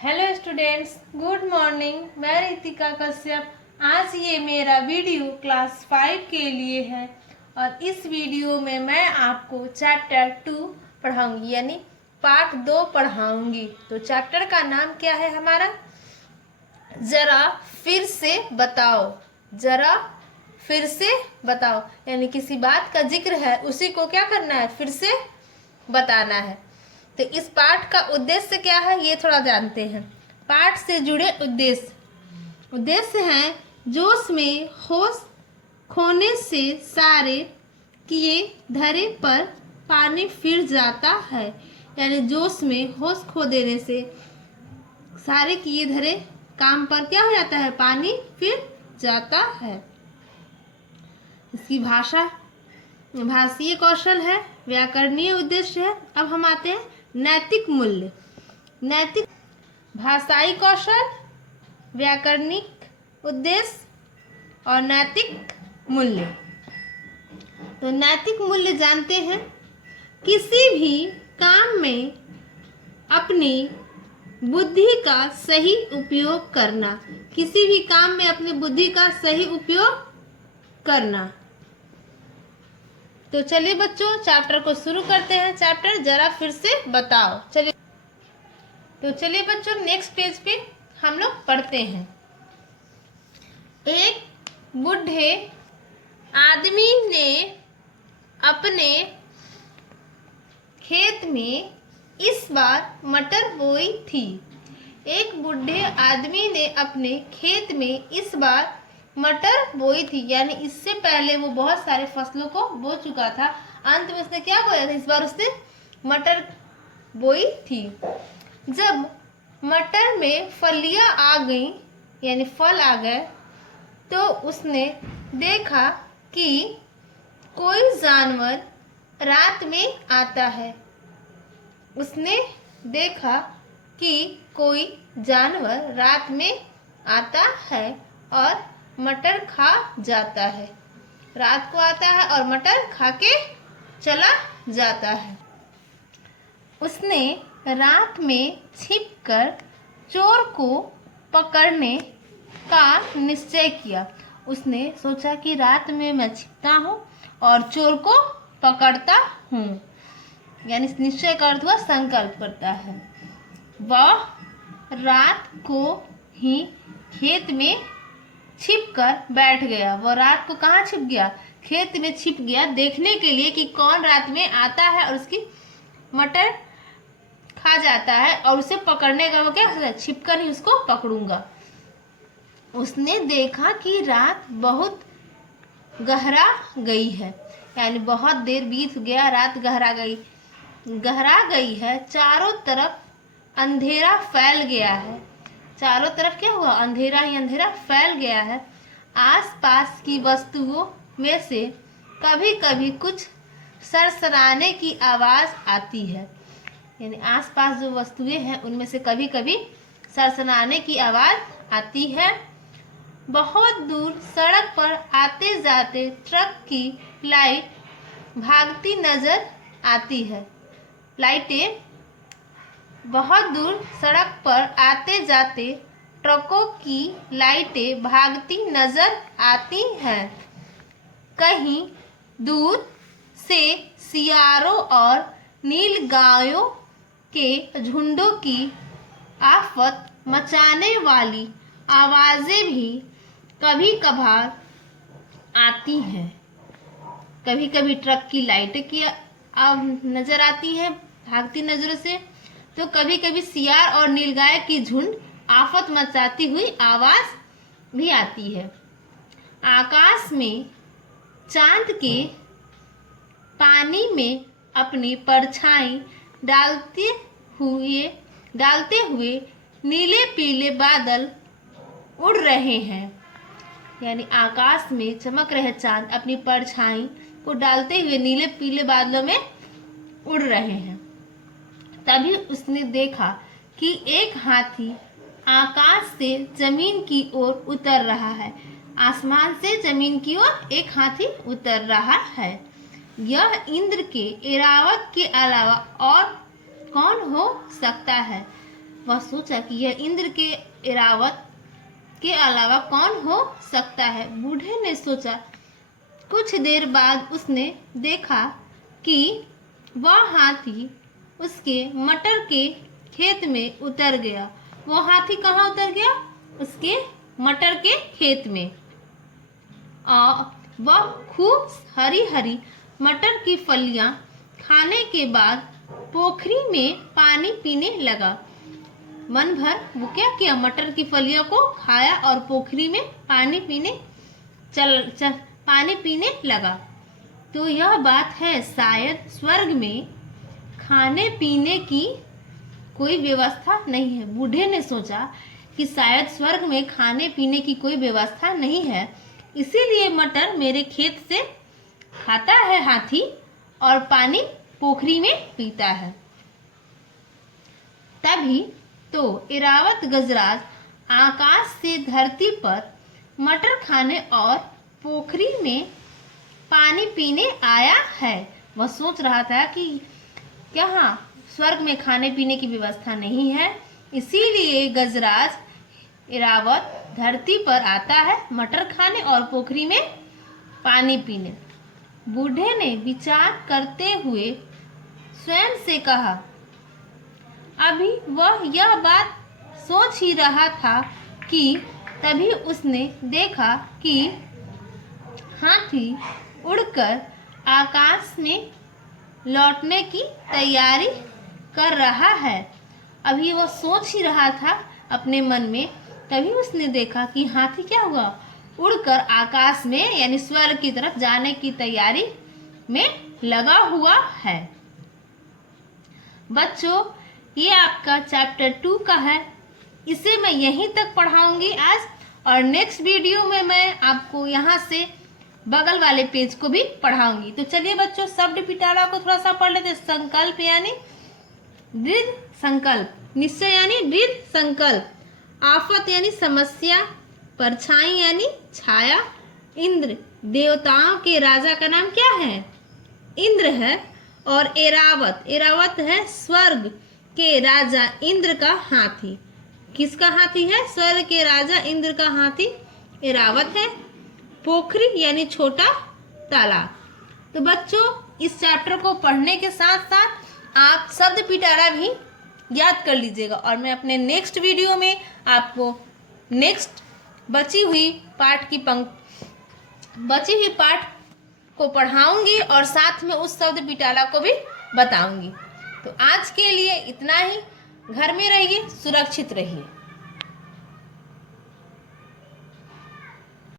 Hello students, good morning. मैं रितिका कश्यप। आज ये मेरा वीडियो क्लास 5 के लिए है और इस वीडियो में मैं आपको चैप्टर 2 पढ़ाऊंगी, यानी पार्ट 2 पढ़ाऊंगी। तो चैप्टर का नाम क्या है हमारा? जरा फिर से बताओ। जरा फिर से बताओ, यानी किसी बात का जिक्र है, उसी को क्या करना है? फिर से बताना है। तो इस पाठ का उद्देश्य क्या है ये थोड़ा जानते हैं। पाठ से जुड़े उद्देश्य हैं जोश में होश खोने से सारे किए धरे पर पानी फिर जाता है, यानी जोश में होश खो देने से सारे किए धरे काम पर क्या हो जाता है? पानी फिर जाता है। इसकी भाषीय कौशल है, व्याकरणीय उद्देश्य है। अब हम आते हैं नैतिक मूल्य। नैतिक भाषाई कौशल, व्याकरणिक उद्देश्य और नैतिक मूल्य। तो नैतिक मूल्य जानते हैं, किसी भी काम में अपनी बुद्धि का सही उपयोग करना। किसी भी काम में अपनी बुद्धि का सही उपयोग करना। तो चलिए बच्चों, चैप्टर को शुरू करते हैं। चैप्टर जरा फिर से बताओ। चलिए बच्चों, नेक्स्ट पेज पे हम लोग पढ़ते हैं। एक बूढ़े आदमी ने अपने खेत में इस बार मटर बोई थी। एक बूढ़े आदमी ने अपने खेत में इस बार मटर बोई थी, यानी इससे पहले वो बहुत सारे फसलों को बो चुका था। अंत में उसने क्या बोया था? इस बार उसने मटर बोई थी। जब मटर में फलियां आ गई, यानी फल आ गए, तो उसने देखा कि कोई जानवर रात में आता है। उसने देखा कि कोई जानवर रात में आता है और मटर खा जाता है। रात को आता है और मटर खा के चला जाता है। उसने रात में छिपकर चोर को पकड़ने का निश्चय किया। उसने सोचा कि रात में मैं छिपता हूँ और चोर को पकड़ता हूँ, यानी निश्चय कर हुआ संकल्प करता है। वह रात को ही खेत में छिप कर बैठ गया। वो रात को कहाँ छिप गया? खेत में छिप गया, देखने के लिए कि कौन रात में आता है और उसकी मटर खा जाता है, और उसे पकड़ने का वो क्या सोचा? छिप कर ही उसको पकड़ूंगा। उसने देखा कि रात बहुत गहरा गई है, यानी बहुत देर बीत गया, रात गहरा गई है। चारों तरफ अंधेरा फैल गया है। चारों तरफ क्या हुआ? अंधेरा ही अंधेरा फैल गया है। आसपास की वस्तुओं में से कभी कभी कुछ सरसराने की आवाज आती है, यानी आसपास जो वस्तुएं हैं उनमें से कभी कभी सरसराने की आवाज आती है। बहुत दूर सड़क पर आते जाते ट्रक की लाइट भागती नजर आती है। लाइटें बहुत दूर सड़क पर आते जाते ट्रकों की लाइटें भागती नजर आती हैं। कहीं दूर से सियारों और नीलगायों के झुंडों की आफत मचाने वाली आवाजें भी कभी कभार आती हैं। कभी कभी ट्रक की लाइटें की नजर आती हैं भागती नजरों से, तो कभी कभी सियार और नीलगाय की झुंड आफत मचाती हुई आवाज भी आती है। आकाश में चांद के पानी में अपनी परछाई डालते हुए नीले पीले बादल उड़ रहे हैं, यानी आकाश में चमक रहे चांद अपनी परछाई को डालते हुए नीले पीले बादलों में उड़ रहे हैं। तभी उसने देखा कि एक हाथी आकाश से जमीन की ओर उतर रहा है। आसमान से जमीन की ओर एक हाथी उतर रहा है। यह इंद्र के ऐरावत के अलावा और कौन हो सकता है? वह सोचा कि यह इंद्र के ऐरावत के अलावा कौन हो सकता है। बूढ़े ने सोचा। कुछ देर बाद उसने देखा कि वह हाथी उसके मटर के खेत में उतर गया। वो हाथी कहाँ उतर गया? उसके मटर के खेत में। और वह खूब हरी हरी मटर की फलियां खाने के बाद पोखरी में पानी पीने लगा। मन भर वो क्या किया? मटर की फलियों को खाया और पोखरी में पानी पीने लगा। तो यह बात है, शायद स्वर्ग में खाने पीने की कोई व्यवस्था नहीं है। बूढ़े ने सोचा कि शायद स्वर्ग में खाने पीने की कोई व्यवस्था नहीं है, इसीलिए मटर मेरे खेत से खाता है हाथी और पानी पोखरी में पीता है। तभी तो ऐरावत गजराज आकाश से धरती पर मटर खाने और पोखरी में पानी पीने आया है। वह सोच रहा था कि यहाँ स्वर्ग में खाने पीने की व्यवस्था नहीं है, इसीलिए गजराज ऐरावत धरती पर आता है मटर खाने और पोखरी में पानी पीने। बूढ़े ने विचार करते हुए स्वयं से कहा। अभी वह यह बात सोच ही रहा था कि तभी उसने देखा कि हाथी उड़कर आकाश में लौटने की तैयारी कर रहा है। अभी वह सोच ही रहा था अपने मन में, तभी उसने देखा कि हाथी क्या हुआ? उड़कर आकाश में यानी स्वर्ग की तरफ जाने की तैयारी में लगा हुआ है। बच्चों, ये आपका चैप्टर 2 का है। इसे मैं यहीं तक पढ़ाऊंगी आज, और नेक्स्ट वीडियो में मैं आपको यहाँ से बगल वाले पेज को भी पढ़ाऊंगी। तो चलिए बच्चों, शब्द पिटारा को थोड़ा सा पढ़ लेते। संकल्प यानी दृढ़ संकल्प, निश्चय यानी दृढ़ संकल्प, आफत यानी समस्या, परछाई यानी छाया, इंद्र देवताओं के राजा का नाम क्या है? इंद्र है। और ऐरावत, ऐरावत है स्वर्ग के राजा इंद्र का हाथी। किसका हाथी है? स्वर्ग के राजा इंद्र का हाथी ऐरावत है। पोखरी यानी छोटा तालाब। तो बच्चों, इस चैप्टर को पढ़ने के साथ साथ आप शब्द पिटारा भी याद कर लीजिएगा, और मैं अपने नेक्स्ट वीडियो में आपको नेक्स्ट बची हुई पाठ को पढ़ाऊंगी और साथ में उस शब्द पिटारा को भी बताऊंगी। तो आज के लिए इतना ही। घर में रहिए, सुरक्षित रहिए।